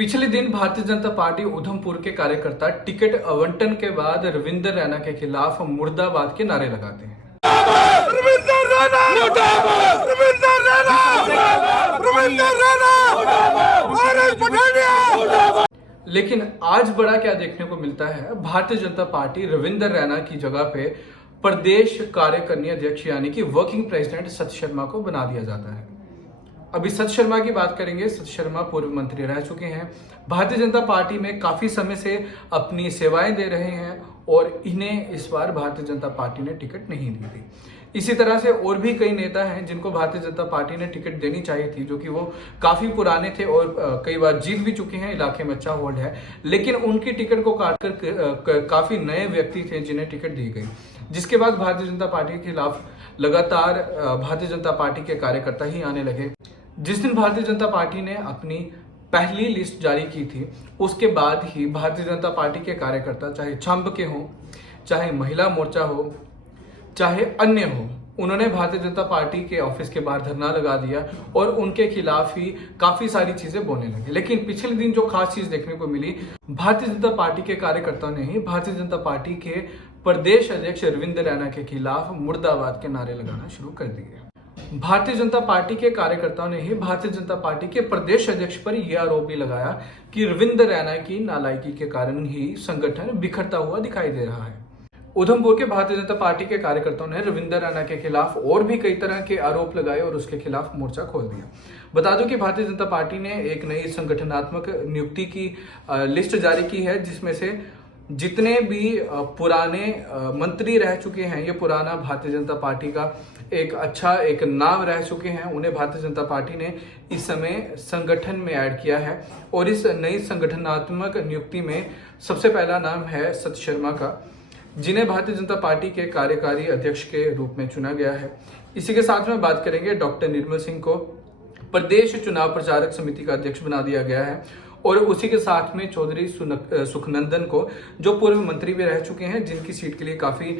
पिछले दिन भारतीय जनता पार्टी उधमपुर के कार्यकर्ता टिकट आवंटन के बाद रविंद्र रैना के खिलाफ मुर्दाबाद के नारे लगाते हैं। रविंद्र रैना मुर्दाबाद, रविंद्र रैना मुर्दाबाद, रविंद्र रैना मुर्दाबाद, आरएस पठानिया मुर्दाबाद। लेकिन आज बड़ा क्या देखने को मिलता है, भारतीय जनता पार्टी रविंद्र रैना की जगह पे प्रदेश कार्यकारिणी अध्यक्ष यानी कि वर्किंग प्रेसिडेंट सत शर्मा को बना दिया जाता है। अभी सत शर्मा की बात करेंगे। सत शर्मा पूर्व मंत्री रह चुके हैं, भारतीय जनता पार्टी में काफी समय से अपनी सेवाएं दे रहे हैं और इन्हें इस बार भारतीय जनता पार्टी ने टिकट नहीं दी थी। इसी तरह से और भी कई नेता हैं जिनको भारतीय जनता पार्टी ने टिकट देनी चाहिए थी, जो कि वो काफी पुराने थे और कई बार जीत भी चुके हैं, इलाके में अच्छा होल्ड है, लेकिन उनकी टिकट को काटकर काफी नए व्यक्ति थे जिन्हें टिकट दी गई। जिसके बाद भारतीय जनता पार्टी के खिलाफ लगातार भारतीय जनता पार्टी के कार्यकर्ता ही आने लगे। जिस दिन भारतीय जनता पार्टी ने अपनी पहली लिस्ट जारी की थी, उसके बाद ही भारतीय जनता पार्टी के कार्यकर्ता, चाहे छंब के हों, चाहे महिला मोर्चा हो, चाहे अन्य हो, उन्होंने भारतीय जनता पार्टी के ऑफिस के बाहर धरना लगा दिया और उनके खिलाफ ही काफी सारी चीजें बोलने लगे। लेकिन पिछले दिन जो खास चीज देखने को मिली, भारतीय जनता पार्टी के कार्यकर्ताओं ने ही भारतीय जनता पार्टी के प्रदेश अध्यक्ष रविंद्र रैना के खिलाफ मुर्दाबाद के नारे लगाना शुरू कर दिए। भारतीय जनता पार्टी के कार्यकर्ताओं ने ही भारतीय जनता पार्टी के प्रदेश अध्यक्ष पर यह आरोप भी लगाया कि रविंद्र रैना की नालायकी के कारण ही संगठन बिखरता हुआ दिखाई दे रहा है। उधमपुर के भारतीय जनता पार्टी के कार्यकर्ताओं ने रविंद्र रैना के खिलाफ और भी कई तरह के आरोप लगाए और उसके खिलाफ मोर्चा खोल दिया। बता दूं कि भारतीय जनता पार्टी ने एक नई संगठनात्मक नियुक्ति की लिस्ट जारी की है, जिसमें से जितने भी पुराने मंत्री रह चुके हैं, ये पुराना भारतीय जनता पार्टी का एक नाम रह चुके हैं, उन्हें भारतीय जनता पार्टी ने इस समय संगठन में ऐड किया है। और इस नई संगठनात्मक नियुक्ति में सबसे पहला नाम है सत शर्मा का, जिन्हें भारतीय जनता पार्टी के कार्यकारी अध्यक्ष के रूप में चुना गया है। इसी के साथ में बात करेंगे, डॉक्टर निर्मल सिंह को प्रदेश चुनाव प्रचारक समिति का अध्यक्ष बना दिया गया है और उसी के साथ में चौधरी सुखनंदन को, जो पूर्व मंत्री भी रह चुके हैं, जिनकी सीट के लिए काफी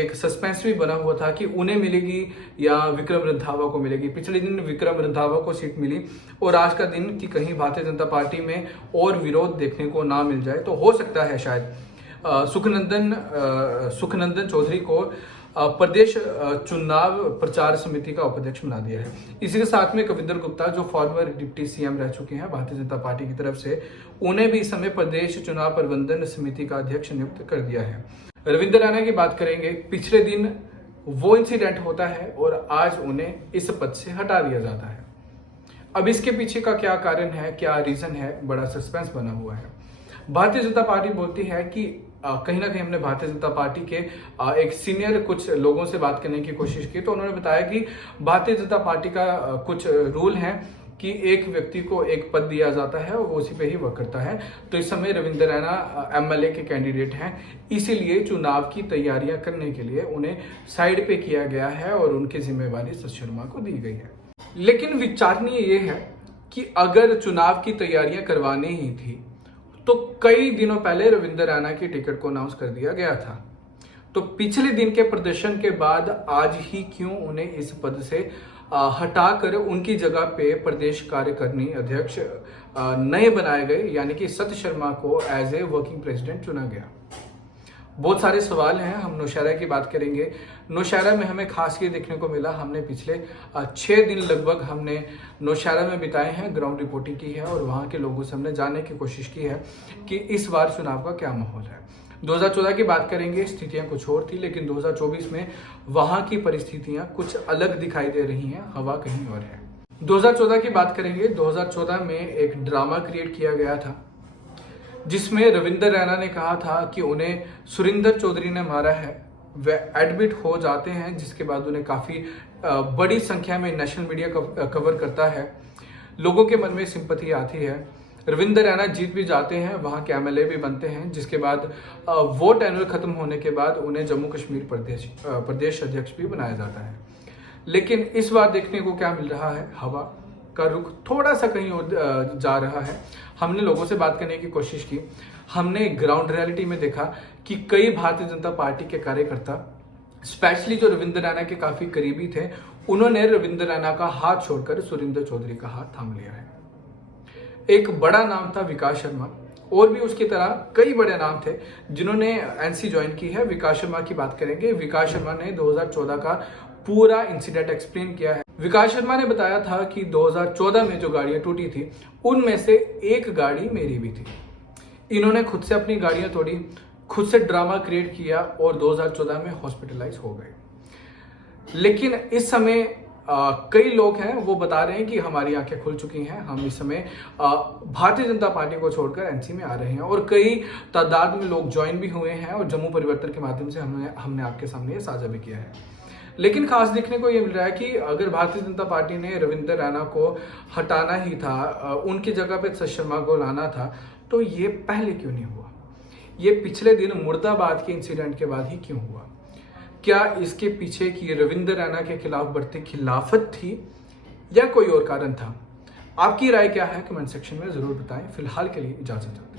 एक सस्पेंस भी बना हुआ था कि उन्हें मिलेगी या विक्रम रंधावा को मिलेगी। पिछले दिन विक्रम रंधावा को सीट मिली और आज का दिन कि कहीं भारतीय जनता पार्टी में और विरोध देखने को ना मिल जाए, तो हो सकता है शायद सुखनंदन चौधरी को प्रदेश चुनाव प्रचार समिति का उपाध्यक्ष बना दिया है। इसी के साथ में कविंदर गुप्ता, जो फॉर्मर डिप्टी सीएम रह चुके हैं भारतीय जनता पार्टी की तरफ से, उन्हें भी इस समय प्रदेश चुनाव प्रबंधन समिति का अध्यक्ष नियुक्त कर दिया है। रविंद्र रैना की बात करेंगे। पिछले दिन वो इंसिडेंट होता है और आज उन्हें इस पद से हटा दिया जाता है। अब इसके पीछे का क्या कारण है, क्या रीजन है, बड़ा सस्पेंस बना हुआ है। भारतीय जनता पार्टी बोलती है कि कहीं ना कहीं हमने भारतीय जनता पार्टी के एक सीनियर कुछ लोगों से बात करने की कोशिश की, तो उन्होंने बताया कि भारतीय जनता पार्टी का कुछ रूल है कि एक व्यक्ति को एक पद दिया जाता है और वो उसी पे ही वर्क करता है। तो इस समय रविंद्र रैना एमएलए के कैंडिडेट हैं, इसीलिए चुनाव की तैयारियां करने के लिए उन्हें साइड पे किया गया है और उनकी जिम्मेवारी सत शर्मा को दी गई है। लेकिन विचारणीय ये है कि अगर चुनाव की तैयारियां करवानी ही थी तो कई दिनों पहले रविंद्र रैना की टिकट को अनाउंस कर दिया गया था। तो पिछले दिन के प्रदर्शन के बाद आज ही क्यों उन्हें इस पद से हटाकर उनकी जगह पे प्रदेश कार्यकारिणी अध्यक्ष नए बनाए गए, यानी कि सत शर्मा को एज ए वर्किंग प्रेसिडेंट चुना गया। बहुत सारे सवाल हैं। हम नौशहरा की बात करेंगे। नौशहरा में हमें खास ये देखने को मिला, हमने पिछले 6 दिन लगभग हमने नौशहरा में बिताए हैं, ग्राउंड रिपोर्टिंग की है और वहाँ के लोगों से हमने जानने की कोशिश की है कि इस बार चुनाव का क्या माहौल है। 2014 की बात करेंगे, स्थितियाँ कुछ और थी, लेकिन 2024 में वहाँ की परिस्थितियाँ कुछ अलग दिखाई दे रही हैं, हवा कहीं और है। 2014 की बात करेंगे। 2014 में एक ड्रामा क्रिएट किया गया था जिसमें रविंद्र रैना ने कहा था कि उन्हें सुरिंदर चौधरी ने मारा है। वे एडमिट हो जाते हैं, जिसके बाद उन्हें काफ़ी बड़ी संख्या में नेशनल मीडिया कवर करता है, लोगों के मन में सिंपैथी आती है। रविंद्र रैना जीत भी जाते हैं, वहाँ के एमएलए भी बनते हैं, जिसके बाद वो टेन्योर खत्म होने के बाद उन्हें जम्मू कश्मीर प्रदेश अध्यक्ष भी बनाया जाता है। लेकिन इस बार देखने को क्या मिल रहा है, हवा का रुख थोड़ा सा कहीं और जा रहा है। हमने लोगों से बात करने की कोशिश की, हमने ग्राउंड रियलिटी में देखा कि कई भारतीय जनता पार्टी के कार्यकर्ता, स्पेशली जो रविंद्र रैना के काफी करीबी थे, उन्होंने रविंद्र रैना का हाथ छोड़कर सुरिंदर चौधरी का हाथ थाम लिया है। एक बड़ा नाम था विकास शर्मा, और भी उसकी तरह कई बड़े नाम थे जिन्होंने एनसी ज्वाइन की है। विकास शर्मा की बात करेंगे। विकास शर्मा ने 2014 का पूरा इंसिडेंट एक्सप्लेन किया है। विकास शर्मा ने बताया था कि 2014 में जो गाड़ियां टूटी थी उनमें से एक गाड़ी मेरी भी थी। इन्होंने खुद से अपनी गाड़ियां तोड़ी, खुद से ड्रामा क्रिएट किया और 2014 में हॉस्पिटलाइज हो गए। लेकिन इस समय कई लोग हैं वो बता रहे हैं कि हमारी आंखें खुल चुकी हैं, हम इस समय भारतीय जनता पार्टी को छोड़कर एनसी में आ रहे हैं और कई तादाद में लोग ज्वाइन भी हुए हैं और जम्मू परिवर्तन के माध्यम से हमने आपके सामने ये साझा भी किया है। लेकिन खास देखने को ये मिल रहा है कि अगर भारतीय जनता पार्टी ने रविंदर रैना को हटाना ही था, उनकी जगह पे सच शर्मा को लाना था, तो ये पहले क्यों नहीं हुआ? ये पिछले दिन मुर्दाबाद के इंसिडेंट के बाद ही क्यों हुआ? क्या इसके पीछे की रविंदर रैना के खिलाफ बढ़ती खिलाफत थी या कोई और कारण था? आपकी राय क्या है? कमेंट सेक्शन में जरूर बताएं। फिलहाल के लिए इजाजत है।